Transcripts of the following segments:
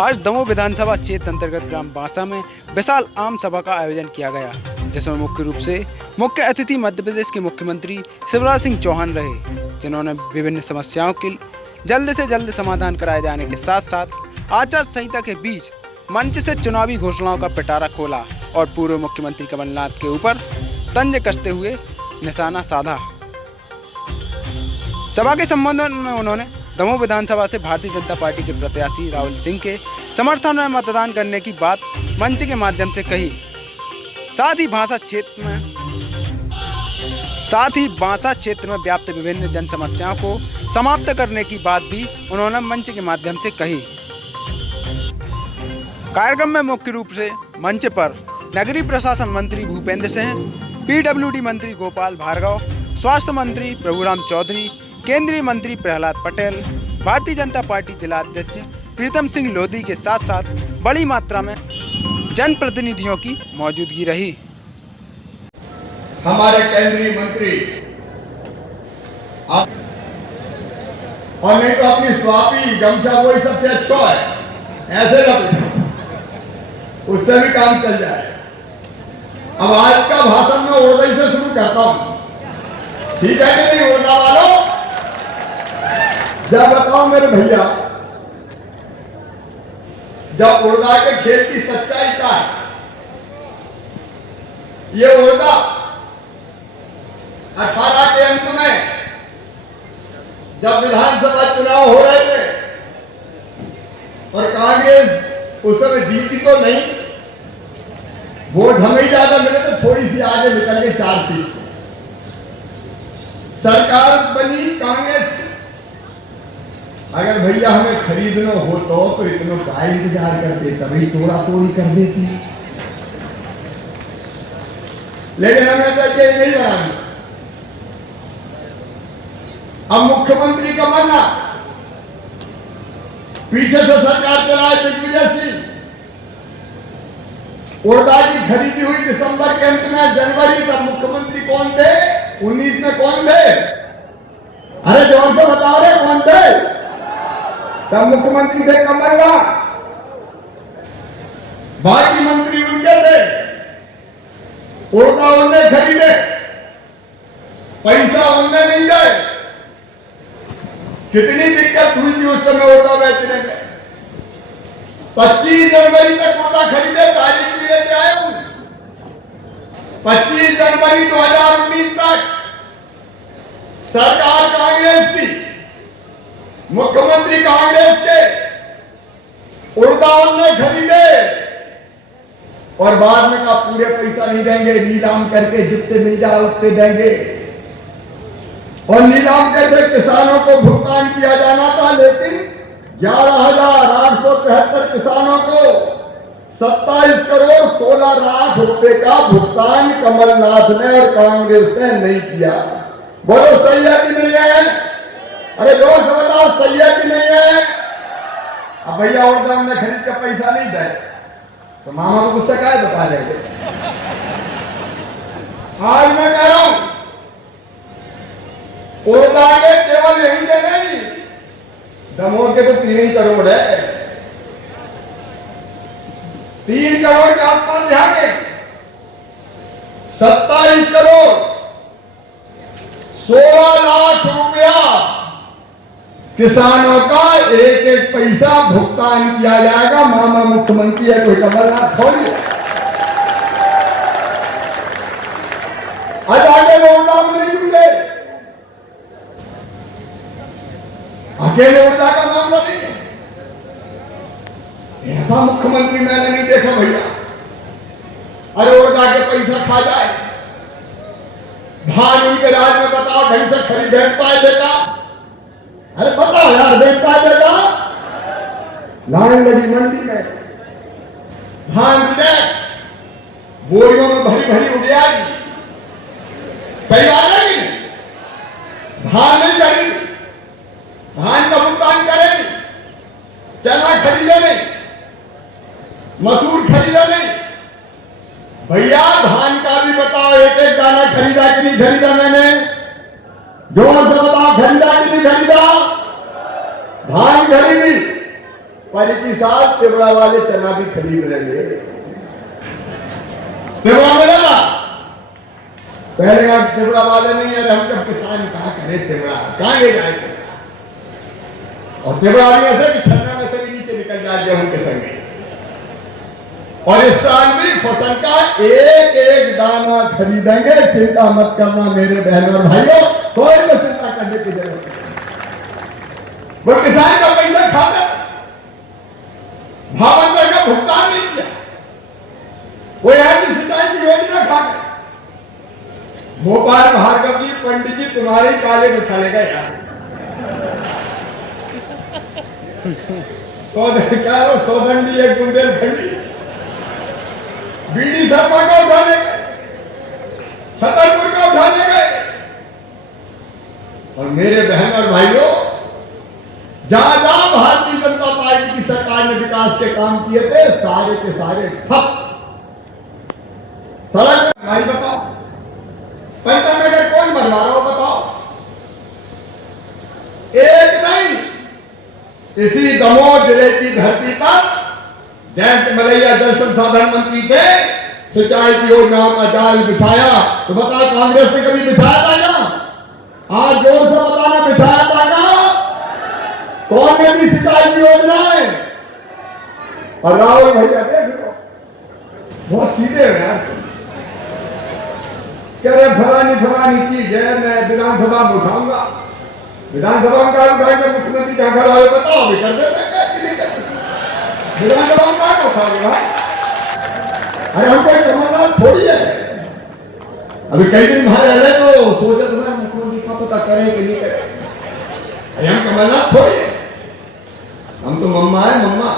आज दमोह विधानसभा क्षेत्र अंतर्गत ग्राम बांसा में विशाल आम सभा का आयोजन किया गया, जिसमें मुख्य रूप से मुख्य अतिथि मध्य प्रदेश के मुख्यमंत्री शिवराज सिंह चौहान रहे, जिन्होंने विभिन्न समस्याओं के जल्द से जल्द समाधान कराए जाने के साथ साथ आचार संहिता के बीच मंच से चुनावी घोषणाओं का पिटारा खोला और पूर्व मुख्यमंत्री कमलनाथ के ऊपर तंज कसते हुए निशाना साधा। सभा के संबोधन में उन्होंने दमोह विधानसभा से भारतीय जनता पार्टी के प्रत्याशी राहुल सिंह के समर्थन में मतदान करने की बात मंच के माध्यम से कही। साथ ही बांसा क्षेत्र में व्याप्त विभिन्न जन समस्याओं को समाप्त करने की बात भी उन्होंने मंच के माध्यम से कही। कार्यक्रम में मुख्य रूप से मंच पर नगरीय प्रशासन मंत्री भूपेंद्र सिंह, पीडब्ल्यूडी मंत्री गोपाल भार्गव, स्वास्थ्य मंत्री प्रभुराम चौधरी, केंद्रीय मंत्री प्रहलाद पटेल, भारतीय जनता पार्टी जिला अध्यक्ष प्रीतम सिंह लोधी के साथ साथ बड़ी मात्रा में जनप्रतिनिधियों की मौजूदगी रही। हमारे केंद्रीय मंत्री और नहीं तो अपनी स्वापी गमछा वही सबसे अच्छा है, ऐसे लगे उससे भी काम चल जाए। अब आज का भाषण में उर्दू से शुरू करता हूं, ठीक है कि नहीं उर्दा वालों? जब बताओ मेरे भैया, जब उर्दा के खेल की सच्चाई का है, ये उर्दा 18 के अंत में जब विधानसभा चुनाव हो रहे थे और कांग्रेस उस समय जीती तो नहीं, वोट हमें ही ज्यादा मिले तो थोड़ी सी आगे निकल के 4 सीट सरकार बनी कांग्रेस। अगर भैया हमें खरीदना हो तो इतना का इंतजार करते, तभी तोड़ा तोड़ी कर देते, लेकिन हमें तो ये नहीं बनाना। अब मुख्यमंत्री का बनना, पीछे से सरकार चलाए दिग्विजय सिंह, उर्दा की खरीदी हुई दिसंबर के अंत में, जनवरी तक मुख्यमंत्री कौन थे? 19 में कौन थे? अरे जोर से बताओ रे, कौन थे? तब मुख्यमंत्री थे कमलनाथ, बाकी मंत्री उनके थे। उर्दा उनने खरीदे, पैसा उनने नहीं दे। कितनी दिक्कत हुई थी उस समय उर्दा बेचने में। 25 जनवरी तक उर्दा खरीदे, तारीख भी लेते आए हूं। 25 जनवरी 2019 तक सरकार कांग्रेस की, मुख्यमंत्री कांग्रेस के, उर्दा उनने खरीदे और बाद में कहा पूरे पैसा नहीं देंगे, नीलाम करके जितने मिल जाए उतने देंगे। और नीलाम करके किसानों को भुगतान किया जाना था, लेकिन 11,873 किसानों को 27 करोड़ 16 लाख रुपए का भुगतान कमलनाथ ने और कांग्रेस ने नहीं किया। बोलो सही है कि नहीं है? अरे जोर से बताओ, सही है कि नहीं है? अब भैया उर्दा हमने खरीद के पैसा नहीं दे तो मामा को गुस्सा क्या बता रहे? आज मैं कह रहा हूं, उर्दा के केवल यही के नहीं, दमोह के तो 3 करोड़ है, 3 करोड़ के आसपास यहाँ के 27 करोड़ 16 लाख रुपया किसानों का एक एक पैसा भुगतान किया जाएगा। मामा मुख्यमंत्री है, कोई कमलनाथ थोड़ी है। आज आगे उर्दा में नहीं जुड़े, अकेले उर्दा का मामला नहीं है। ऐसा मुख्यमंत्री मैंने नहीं देखा भैया। अरे उर्दा के पैसा खा जाए, धान उनके राज में बताओ ढंग से खरीद बेच पाए देता? अरे बताओ यार, बेच पाए देता? लाइन लगी मंडी में, धान बोरियों में भरी भरी उड़ियाई, सही बात है कि नहीं? धान नहीं खरीद, धान का भुगतान करे नहीं, चना खरीदे नहीं, मसूर खरीदा नहीं। भैया धान का भी बताओ, एक एक दाना खरीदा कि नहीं खरीदा? मैंने जोर से बताओ, खरीदा कि नहीं खरीदा? धान खरीदी पर इस साल तिबड़ा वाले चना भी खरीद रहे। तिबड़ा मिला पहले आप तिबड़ा वाले नहीं है, हम जब किसान कहा करे तिबड़ा कहाँ ले जाए तिबड़ा, और तिबड़ा भी ऐसे कि छन्ना में से भी नीचे निकल जाए गेहूं के संगे। और इस साल भी फसल का एक एक दाना खरीदेंगे, चिंता मत करना मेरे बहनों और भाइयों, कोई भी चिंता करने की जरूरत नहीं। वो किसान का पैसा खाता भावंतर का भुगतान नहीं किया, वो यहाँ की सिंचाई की योजना खा गए। भोपाल भार्गव जी पंडित जी तुम्हारे काले में चलेगा यार, क्या हो सौदंडी एक बुंदेलखंडी बीडी शर्मा का उठाने गए, छतरपुर का उठाने गए। और मेरे बहन और भाइयों, जहां जहां भारतीय जनता पार्टी की सरकार ने विकास के काम किए थे सारे के सारे ठप। सड़क भाई बताओ, पैसा में कौन बनवा रहा हो बताओ? एक नहीं, इसी दमोह जिले की धरती पर जयंत मलैया जल संसाधन मंत्री थे, सिंचाई की योजनाओं का जाल बिछाया। तो बता कांग्रेस ने कभी बिछाया था क्या? आज जोर से बताना, बिछाया था क्या? कौन ने दी सिंचाई की योजनाएं? और राहुल भैया देख लो, बहुत सीधे हैं यार, कह रहे फलानी फलानी चीज है मैं विधानसभा में उठाऊंगा। विधानसभा में क्या उठाएंगे? मुख्यमंत्री क्या खड़ा है बताओ, भी कर देते हैं विधानसभा में क्या उठाओगे भाई? अरे हमको कमलनाथ थोड़ी है। अभी कई दिन बाहर रह रहे तो सोचा तो मैं मुख्यमंत्री का पता करें कि नहीं करें। अरे हम कमलनाथ थोड़ी है, हम तो मम्मा है मम्मा।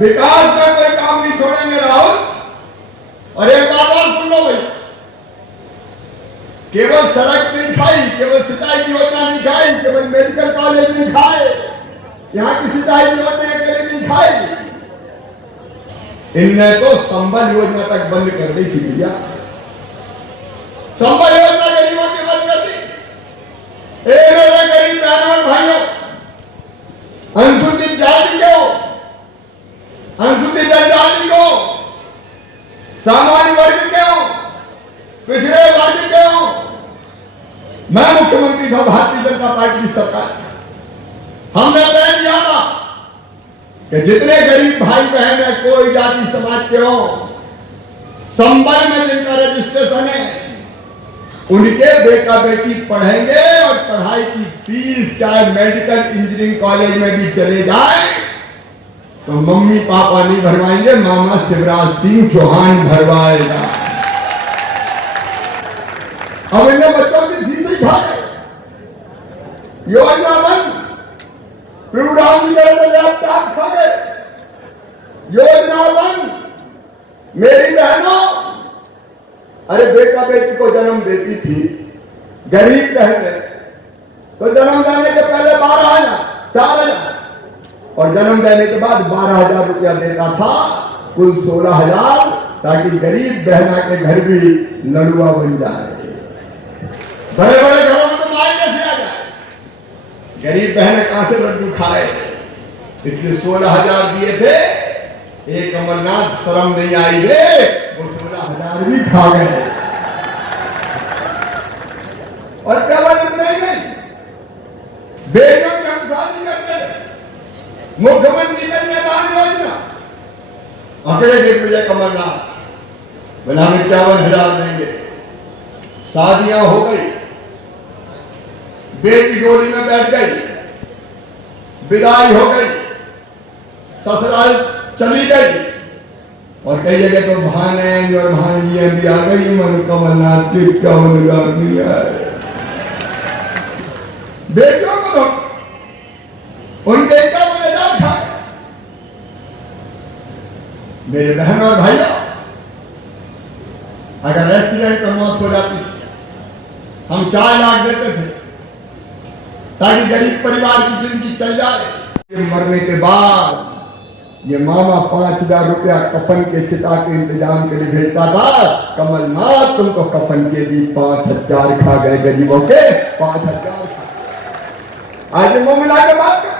विकास में कोई काम नहीं छोड़ेंगे राहुल। और एक बात और सुन लो भाई, केवल सड़क नहीं खाई, केवल सिंचाई की योजना नहीं खाई, केवल मेडिकल कॉलेज नहीं खाए, यहाँ की सिंचाई की योजना के लिए नहीं खाई, इनने तो संबल योजना तक बंद कर दी थी भैया। संबल योजना गरीबों की बंद कर दी। मेरे गरीब बहनों और भाइयों, अनुसूचित जाति को, अनुसूचित जनजाति को, सामान्य वर्ग को, पिछड़े वर्ग को, मैं मुख्यमंत्री था भारतीय जनता पार्टी की सरकार, हमने तय किया था कि जितने गरीब भाई बहन है, कोई जाति समाज के हो, संबल में जिनका रजिस्ट्रेशन है, उनके बेटा बेटी पढ़ेंगे और पढ़ाई की फीस चाहे मेडिकल इंजीनियरिंग कॉलेज में भी चले जाए तो मम्मी पापा नहीं भरवाएंगे, मामा शिवराज सिंह चौहान भरवाएगा। अब इन्हें बच्चों की फीस ही खा गए, योजना बंद, प्रोग्राम लैपटॉप खा गए, योजना बंद। मेरी बहनों, अरे बेटा बेटी को जन्म देती थी गरीब बहन, तो जन्म देने के पहले 12,000 4,000 और जन्म देने के बाद 12,000 रुपया देता था, कुल 16,000, ताकि गरीब बहना के घर भी लड़ुआ बन जाए। बड़े बड़े घरों में तो माई कैसे आ जाए, गरीब बहन कहां से लड्डू खाए, इसलिए 16,000 दिए थे। एक अमरनाथ शर्म नहीं आई रे, वो 16,000 भी खा गए। और क्या बात इतना ही नहीं, बेटियों की हम शादी करते, मुख्यमंत्री कन्यादान योजना, अकेले देख विजय कमलनाथ बना 51,000 देंगे, शादियां हो गई, बेटी डोली में बैठ गई, विदाई हो गई, ससुराल चली गई, और कई जगह तो भाने और भानियां भी आ गई। मन कमलनाथ की कौन गाती है बेटियों को, तो उनके क्या मजेदार था। मेरे बहन और भाइयों, अगर एक्सीडेंट में मौत हो जाती थी, हम 4 लाख देते थे ताकि गरीब परिवार की जिंदगी चल जाए। मरने के बाद ये मामा 5,000 रुपया कफन के चिता के इंतजाम के लिए भेजता था। कमलनाथ तुम तो कफन के भी 5,000 खा गए, गरीबों के 5,000 खा गए। आज मुंह मिला के बात कर।